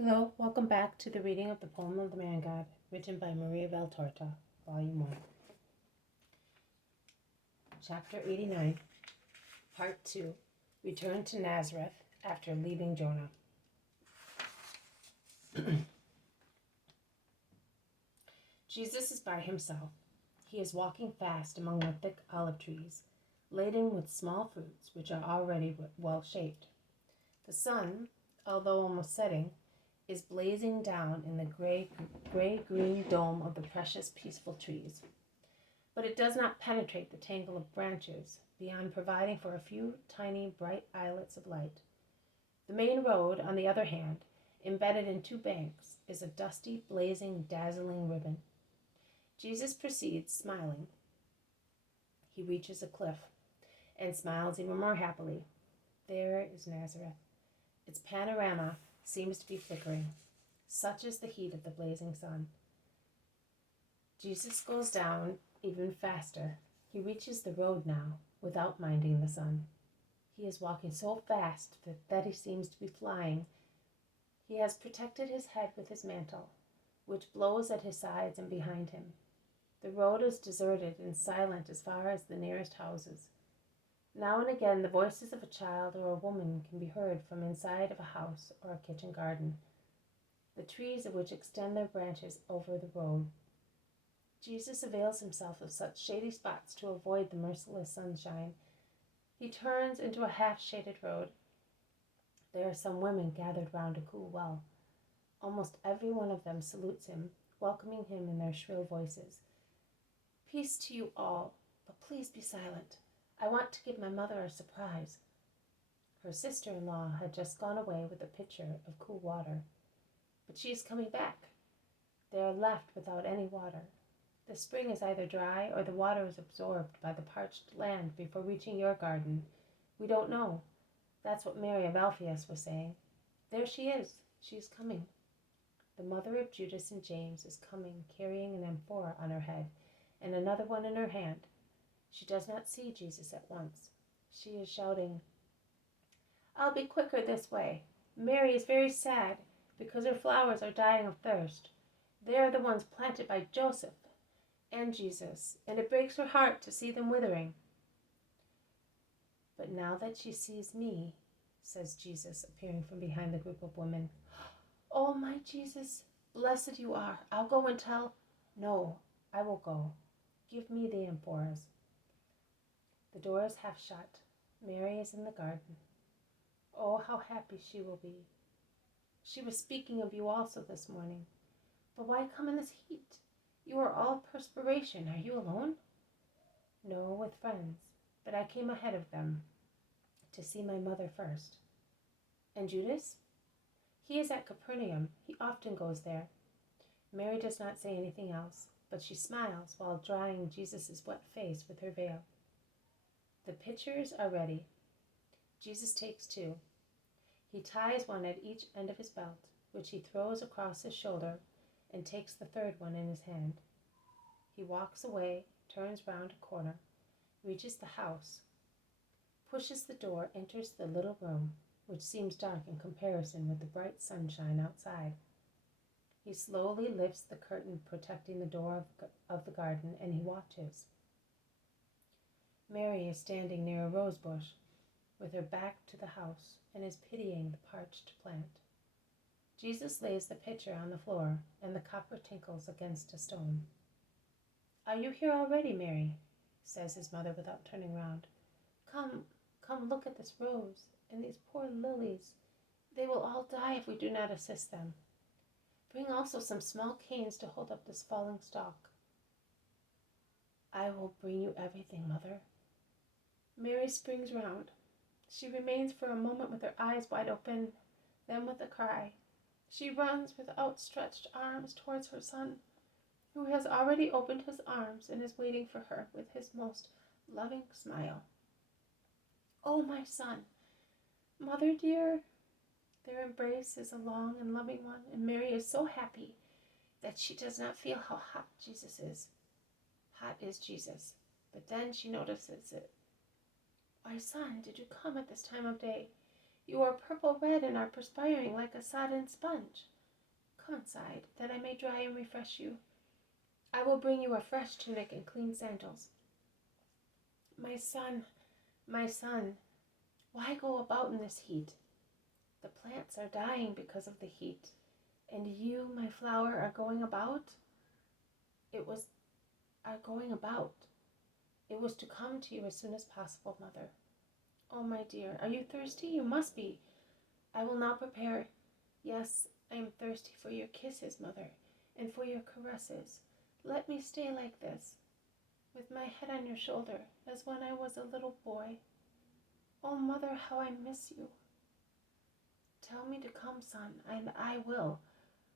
Hello, welcome back to the reading of the poem of the Man God, written by Maria Valtorta, Volume 1. Chapter 89, Part 2, Return to Nazareth after leaving Jonah. Jesus is by himself. He is walking fast among the thick olive trees, laden with small fruits which are already well shaped. The sun, although almost setting, is blazing down in the gray-green dome of the precious, peaceful trees. But it does not penetrate the tangle of branches beyond providing for a few tiny, bright islets of light. The main road, on the other hand, embedded in two banks, is a dusty, blazing, dazzling ribbon. Jesus proceeds, smiling. He reaches a cliff and smiles even more happily. There is Nazareth. Its panorama seems to be flickering. Such is the heat of the blazing sun. Jesus goes down even faster. He reaches the road now, without minding the sun. He is walking so fast that he seems to be flying. He has protected his head with his mantle, which blows at his sides and behind him. The road is deserted and silent as far as the nearest houses. Now and again the voices of a child or a woman can be heard from inside of a house or a kitchen garden, the trees of which extend their branches over the road. Jesus avails himself of such shady spots to avoid the merciless sunshine. He turns into a half-shaded road. There are some women gathered round a cool well. Almost every one of them salutes him, welcoming him in their shrill voices. "Peace to you all, but please be silent. I want to give my mother a surprise." Her sister-in-law had just gone away with a pitcher of cool water, but she is coming back. They are left without any water. The spring is either dry or the water is absorbed by the parched land before reaching your garden. We don't know. That's what Mary of Alphaeus was saying. There she is. She is coming. The mother of Judas and James is coming, carrying an amphora on her head and another one in her hand. She does not see Jesus at once. She is shouting, "I'll be quicker this way. Mary is very sad because her flowers are dying of thirst. They are the ones planted by Joseph and Jesus, and it breaks her heart to see them withering." "But now that she sees me," says Jesus, appearing from behind the group of women. "Oh, my Jesus, blessed you are. I'll go and tell—" "No, I will go. Give me the amphoras." The door is half shut. Mary is in the garden. Oh, how happy she will be. She was speaking of you also this morning. "But why come in this heat? You are all perspiration. Are you alone?" "No, with friends, but I came ahead of them to see my mother first." "And Judas?" "He is at Capernaum. He often goes there." Mary does not say anything else, but she smiles while drying Jesus' wet face with her veil. The pitchers are ready. Jesus takes two. He ties one at each end of his belt, which he throws across his shoulder, and takes the third one in his hand. He walks away, turns round a corner, reaches the house, pushes the door, enters the little room, which seems dark in comparison with the bright sunshine outside. He slowly lifts the curtain protecting the door of the garden, and he watches. Mary is standing near a rose bush, with her back to the house, and is pitying the parched plant. Jesus lays the pitcher on the floor, and the copper tinkles against a stone. "Are you here already, Mary?" says his mother without turning round. Come, look at this rose, and these poor lilies. They will all die if we do not assist them. Bring also some small canes to hold up this falling stalk." "I will bring you everything, mother." Mary springs round. She remains for a moment with her eyes wide open, then with a cry, she runs with outstretched arms towards her son, who has already opened his arms and is waiting for her with his most loving smile. "Oh, my son! Mother dear!" Their embrace is a long and loving one, and Mary is so happy that she does not feel how hot Jesus is. Hot is Jesus, but then she notices it. "Why, son, did you come at this time of day? You are purple red and are perspiring like a sodden sponge. Come inside, that I may dry and refresh you. I will bring you a fresh tunic and clean sandals. My son, why go about in this heat? The plants are dying because of the heat, and you, my flower, are going about? Are going about. It was to come to you as soon as possible, mother. Oh, my dear, are you thirsty? You must be. I will now prepare. Yes, I am thirsty for your kisses, mother, and for your caresses. Let me stay like this, with my head on your shoulder, as when I was a little boy. Oh, mother, how I miss you. Tell me to come, son, and I will.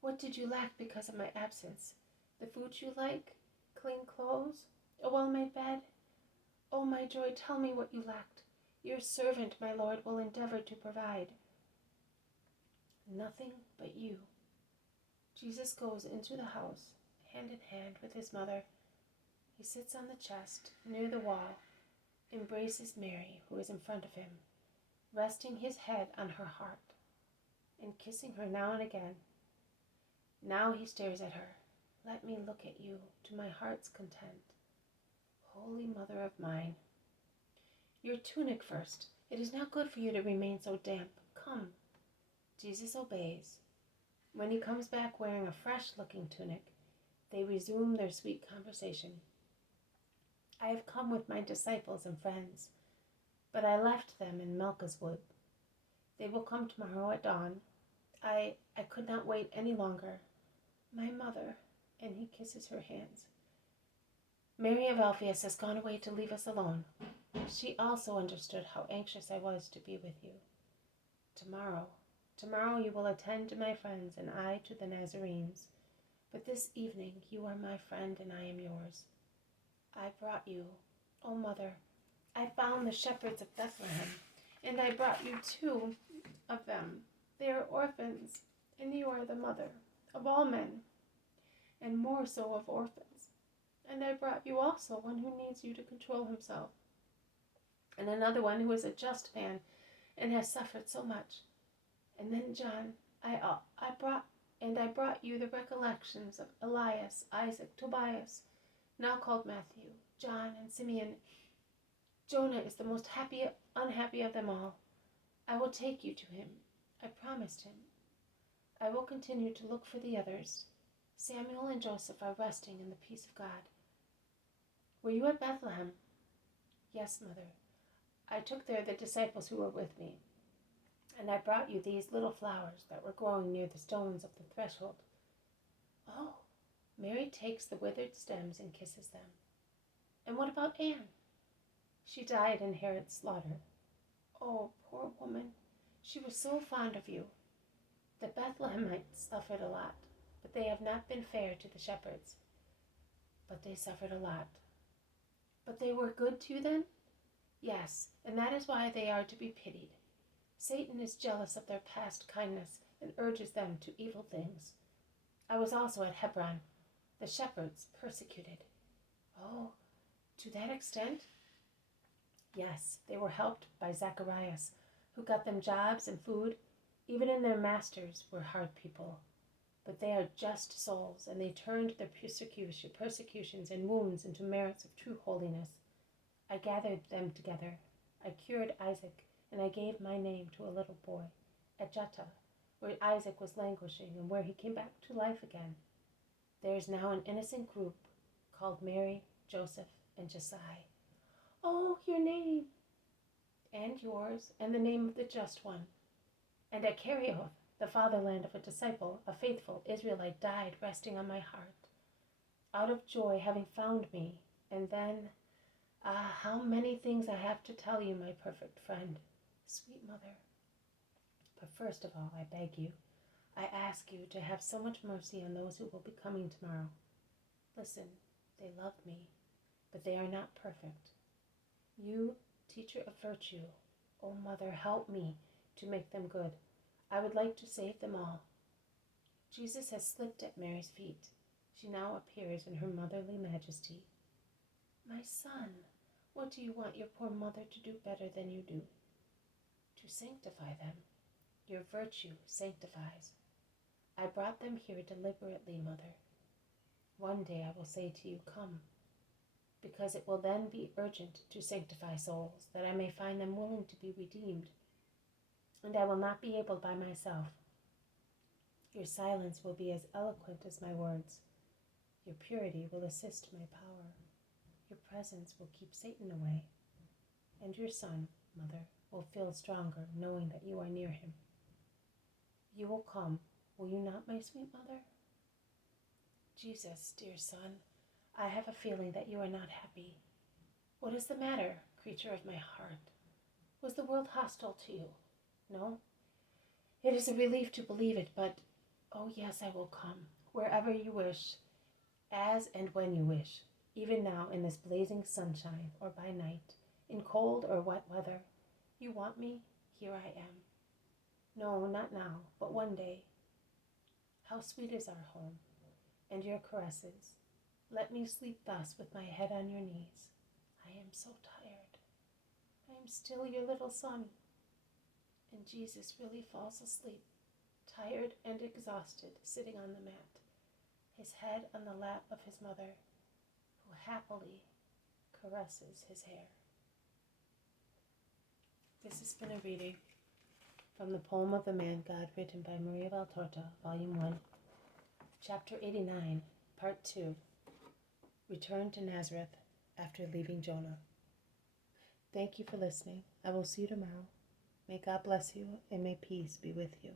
What did you lack because of my absence? The food you like? Clean clothes? A well-made bed? Oh, my joy, tell me what you lacked. Your servant, my lord, will endeavor to provide. Nothing but you. Jesus goes into the house, hand in hand with his mother. He sits on the chest, near the wall, embraces Mary, who is in front of him, resting his head on her heart, and kissing her now and again. Now he stares at her. Let me look at you, to my heart's content. Holy Mother of mine. Your tunic first. It is not good for you to remain so damp. Come. Jesus obeys. When he comes back wearing a fresh-looking tunic, they resume their sweet conversation. I have come with my disciples and friends, but I left them in Milcah's wood. They will come tomorrow at dawn. I could not wait any longer. My mother, and he kisses her hands. Mary of Alphaeus has gone away to leave us alone. She also understood how anxious I was to be with you. Tomorrow you will attend to my friends and I to the Nazarenes. But this evening you are my friend and I am yours. I brought you, O mother, I found the shepherds of Bethlehem, and I brought you 2 of them. They are orphans, and you are the mother of all men, and more so of orphans. And I brought you also one who needs you to control himself, and another one who is a just man and has suffered so much. And then John, I brought you the recollections of Elias, Isaac, Tobias, now called Matthew, John, and Simeon. Jonah is the most unhappy of them all. I will take you to him. I promised him. I will continue to look for the others. Samuel and Joseph are resting in the peace of God. Were you at Bethlehem? Yes, mother. I took there the disciples who were with me, and I brought you these little flowers that were growing near the stones of the threshold. Oh, Mary takes the withered stems and kisses them. And what about Anne? She died in Herod's slaughter. Oh, poor woman. She was so fond of you. The Bethlehemites suffered a lot, but they have not been fair to the shepherds. But they suffered a lot. But they were good to you then? Yes, and that is why they are to be pitied. Satan is jealous of their past kindness and urges them to evil things. I was also at Hebron. The shepherds persecuted. Oh, to that extent? Yes, they were helped by Zacharias, who got them jobs and food. Even in their masters were hard people. But they are just souls, and they turned their persecutions and wounds into merits of true holiness. I gathered them together. I cured Isaac, and I gave my name to a little boy at Juttah, where Isaac was languishing and where he came back to life again. There is now an innocent group called Mary, Joseph, and Josiah. Oh, your name! And yours, and the name of the just one. And at Kerioth, the fatherland of a disciple, a faithful Israelite died resting on my heart, out of joy having found me. And then, how many things I have to tell you, my perfect friend, sweet mother. But first of all, I beg you, I ask you to have so much mercy on those who will be coming tomorrow. Listen, they love me, but they are not perfect. You, teacher of virtue, O mother, help me to make them good. I would like to save them all. Jesus has slipped at Mary's feet. She now appears in her motherly majesty. My son, what do you want your poor mother to do better than you do? To to sanctify them. Your virtue sanctifies. I brought them here deliberately, Mother. One day I will say to you, come, because it will then be urgent to sanctify souls, that I may find them willing to be redeemed. And I will not be able by myself. Your silence will be as eloquent as my words. Your purity will assist my power. Your presence will keep Satan away. And your son, Mother, will feel stronger knowing that you are near him. You will come, will you not, my sweet mother? Jesus, dear son, I have a feeling that you are not happy. What is the matter, creature of my heart? Was the world hostile to you? No? It is a relief to believe it, but, oh yes, I will come, wherever you wish, as and when you wish, even now in this blazing sunshine or by night, in cold or wet weather. You want me? Here I am. No, not now, but one day. How sweet is our home, and your caresses. Let me sleep thus with my head on your knees. I am so tired. I am still your little son. And Jesus really falls asleep, tired and exhausted, sitting on the mat, his head on the lap of his mother, who happily caresses his hair. This has been a reading from the poem of the Man God, written by Maria Valtorta, Volume 1, Chapter 89, Part 2, Return to Nazareth after leaving Jonah. Thank you for listening. I will see you tomorrow. May God bless you, and may peace be with you.